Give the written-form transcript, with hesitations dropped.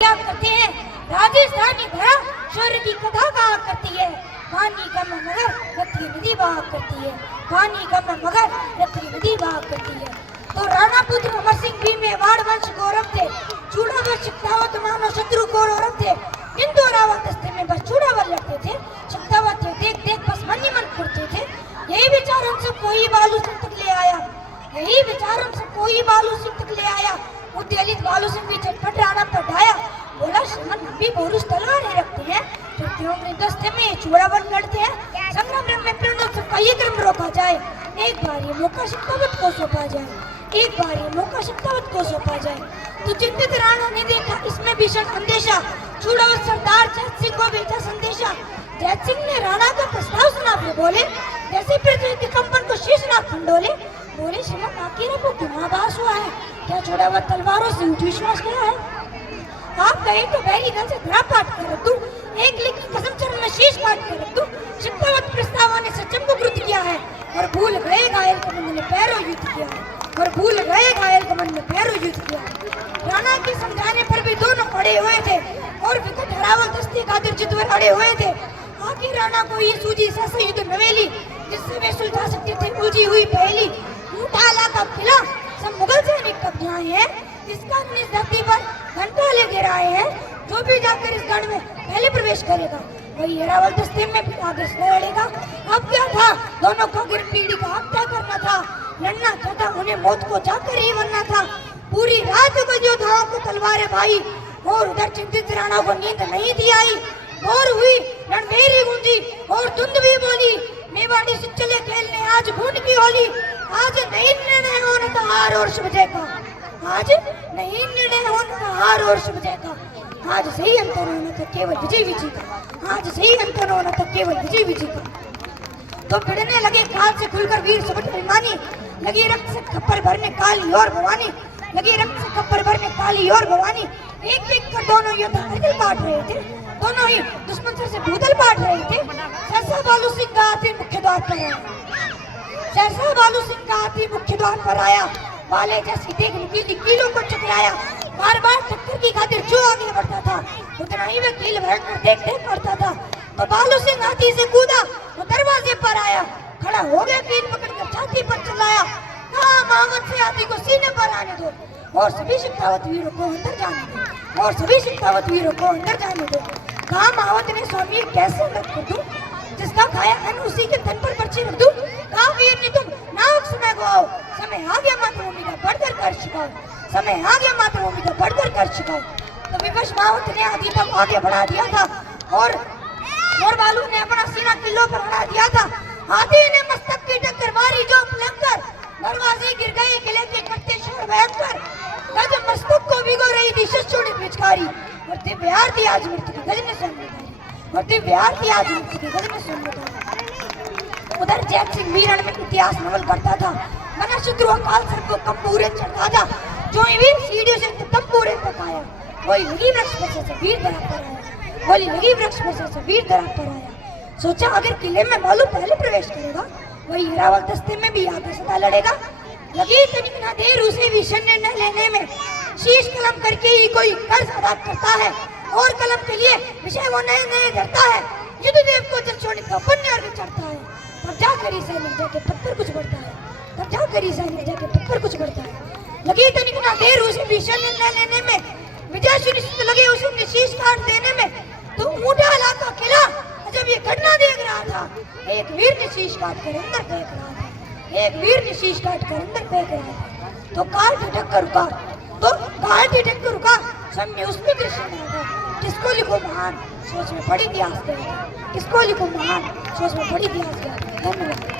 याद करते हैं राजस्थानी धरा शौर्य की कथा कहा करती है। पानी कम मगर रत्ती नदी बहा करती है। पानी कम मगर रत्ती नदी बहा करती है। तो राणा पुत्र अमर सिंह भी मेवाड़ वंश गौरव थे। चूड़ा व शिक्षावत मानो शत्रु गौरव थे। किंतु रावत दस्ते में बस चूड़ा व लड़ते थे। शिक्षावत देख देख बस मन ही मन करते थे। यही विचार हमसे कोई बालू सिंह तक ले आया। यही विचार हमसे कोई बालू सिंह तक ले आया। उद्दलित बालू सिंह भी झटपट राणा पर ढाया। बोला श्रीमन हम भी बोरुस तलवारें रखते हैं। फिर अपने दस्ते में चूड़ावन लड़ते हैं। संग्राम में प्रणोत्सव का ये क्रम रोका जाए। एक बार ये मौका शिक्षावत को सौंपा जाए। एक बार ये मौका शिक्षावत को सौंपा जाए। तो चिंतित राणा ने देखा इसमें भीषण अंदेशा। चूड़ावत सरदार जैत सिंह को भेजा संदेशा। जैत सिंह ने राणा का प्रस्ताव सुना फिर बोले जैसे पृथ्वी के कंपन को शीशनाथ खंडोले। बोले श्रीमन आखिर आपको क्यों आभास हुआ है? क्या चूड़ावत तलवारों से उठ विश्वास गया है? आप कहे तो बहरी दल से धरा पाट कर रख दूं। एक लिखी कसम चरण में शीश काट कर रख दूं। शिक्षावत प्रस्ताव ने सचम को कृत किया है। और भूल गए घायल कमंद ने पैरों युद्ध किया है। और भूल गए घायल कमंद ने पैरों युद्ध किया है। राणा के समझाने पर भी दोनों अड़े हुए थे। और विकट हरावल दस्ते खातिर जितवर अड़े हुए थे। आखिर राणा को ये सूझी सहसा युद्ध नवेली जिससे वे सुलझा सकते थे उलझी हुई पहेली। ऊंटाला का किला सब मुगल सैनिक कब्जाए हैं। इसका इस धरती पर घंटा ले गिराए हैं। जो भी जाकर इस गढ़ में पहले प्रवेश करेगा वही हरावल दस्ते में भी आगे से लड़ेगा। अब क्या था दोनों को गिर पीढ़ी का हत्या करना था। लड़ना चाहता उन्हें मौत को जाकर ही बनना था। पूरी रात को योद्धाओं को तलवारें भाई। और उधर चिंतित राणा को नींद नहीं थी आई। और हुई रणभेरी गूंजी और धुंध भी बोली मेवाड़ी से चले खेलने आज खून की होली। आज नहीं निर्णय होना था हार और शुभ जय का। आज नहीं निर्णय होना था हार और शुभ जय का। आज सही अंतर होना था केवल विजय विजय का। आज सही अंतर होना था केवल विजय विजय का। तो भिड़ने लगे काल से खुलकर वीर सुबट अभिमानी। लगी रक्त से खप्पर भरने काली और भवानी। लगी रक्त से खप्पर भरने काली और भवानी। एक एक कर दोनों योद्धा हरदल काट रहे थे। दोनों ही दुश्मन सर से भूतल बांट रहे थे। सहसा बालू सिंह का हाथी मुख्य द्वार पर आया। सहसा बालू सिंह का हाथी मुख्य द्वार पर आया। वाले जैसी देख नीली कीलों को चकराया। बार बार टक्कर की खातिर जो आगे बढ़ता था उतना ही वह कील भरकर देख देख करता था। तो बालू सिंह हाथी से कूदा वो दरवाजे पर आया। खड़ा हो गया कील पकड़कर छाती पर चलाया। कहा महावत से हाथी को सीने पर आने दो और सभी शिक्षावत वीरों को अंदर जाने दो। और सभी शिक्षावत वीरों को अंदर जाने दो। कहा महावत ने स्वामी कैसे मत कर दूं जिसका खाया अन्न उसी के तन पर पर्ची रख दूं। कहा वीर ने तुम नावक समय को आओ। समय आ गया मातृभूमि का बढ़कर कर चुकाओ। समय आ गया मातृभूमि का बढ़कर कर चुकाओ। तो विवश महावत ने आदि तक आगे बढ़ा दिया था। और बालू ने अपना सीना किलो पर अड़ा दिया था। हाथी ने मस्तक की टक्कर मारी जो भयंकर। दरवाजे गिर गए किले के करते शोर भयंकर। गज मस्तक को भिगो रही थी शस्त्रों पिचकारी। और दिव्य आरती आज मृत्यु की गज में सुन और दिव्य आरती आज मृत्यु की गज में सुन। उधर जैत सिंह वीरण में इतिहास नवल करता था। मना शत्रु अकाल सर को कंपूरे चढ़ता था। जो वीर सीढ़ियों से कंपूरे तक आया वही लगी वृक्ष पर से वीर दरा पर आया। वही लगी वृक्ष पर से वीर दरा पर आया। सोचा अगर किले में बालू पहले प्रवेश करेगा वही हरावल दस्ते में भी आगे सदा लड़ेगा। लगी तनिक ना देर उसे विषय निर्णय लेने में। शीश कलम करके ही कोई कर्ज अदा करता है। और कलम के लिए विषय वो नए नए धरता है। युद्ध देव को जल छोड़ने का पुण्य अर्घ चढ़ता है। तब जाकर ही सैनिक जाके पत्थर कुछ बढ़ता है। तब जाकर ही सैनिक जाके पत्थर कुछ बढ़ता है। लगी तनिक ना देर उसे विषय निर्णय लेने में। विजय सुनिश्चित लगे उसे शीश काट देने में। तो ऊंटा इलाका किला जब ये घटना देख रहा था एक वीर ने शीश काट कर अंदर फेंक रहा था। एक वीर ने शीश काट कर अंदर फेंक रहा था। तो काल ठिठक कर रुका। तो काल ठिठक कर रुका। सामने उसमें दृश्य में था। किसको लिखो महान सोच में पड़ी इतिहास। किसको लिखो महान सोच में पड़ी इतिहास। धन्यवाद।